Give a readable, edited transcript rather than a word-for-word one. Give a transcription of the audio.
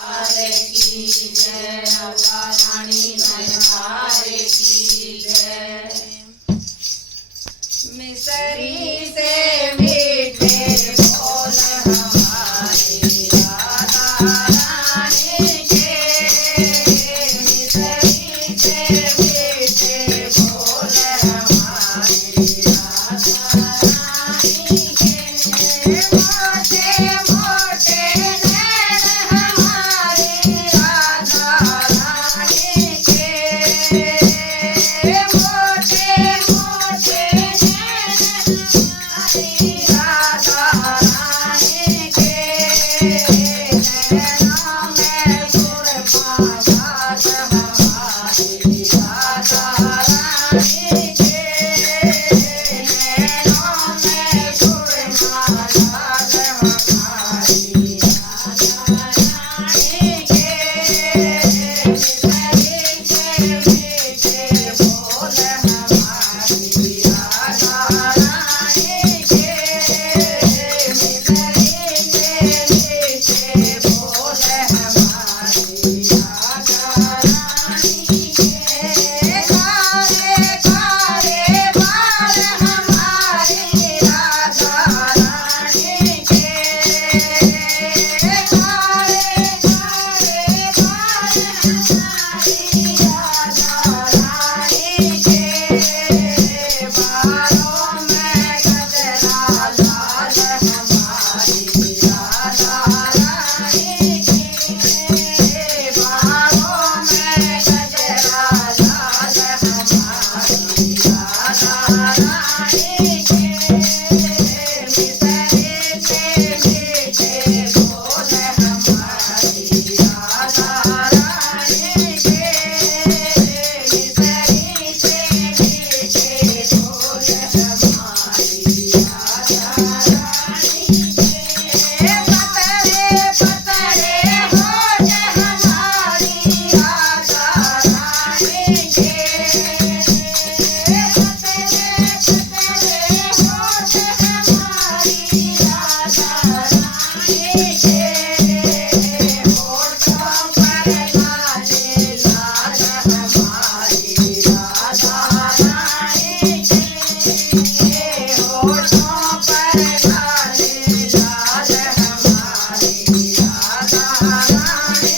अरे की जय राधा रानी दरबार की जय। मिसरी से मीठे बोल हमारे राधा रानी के। मिसरी से मीठे बोल हमारे राधा रानी के। मोटे मोटे नैन हमारी राधा रानी के। मोटे मोटे नैन हमारी राधा रानी के। नैनों में सुरमा साथ हमारी राधा रानी के। नैनों में सुरमा साथ हमारी राधा रानी के। मिसरी से मीठे बोल हमारी राधा रानी के। मिसरी से मीठे बोल हमारी राधा रानी के। काले काले बाल हमारी राधा रानी के। काले काले बाल हमारी राधा रानी के। बालों में गजरा लाल हमारी राधा रानी के। बालों में गजरा लाल हमारी राधा रानी के। मिसरी से मीठे बोल हमारी राधा रानी के। मिसरी से मीठे बोल हमारी राधा रानी के। पतरे पतरे होठ हमारी राधा रानी के। पतरे पतरे होठ हमारी राधा रानी के। होठों पर लाले लाल हमारी राधा रानी के। होठों पर लाले लाल हमारी राधा रानी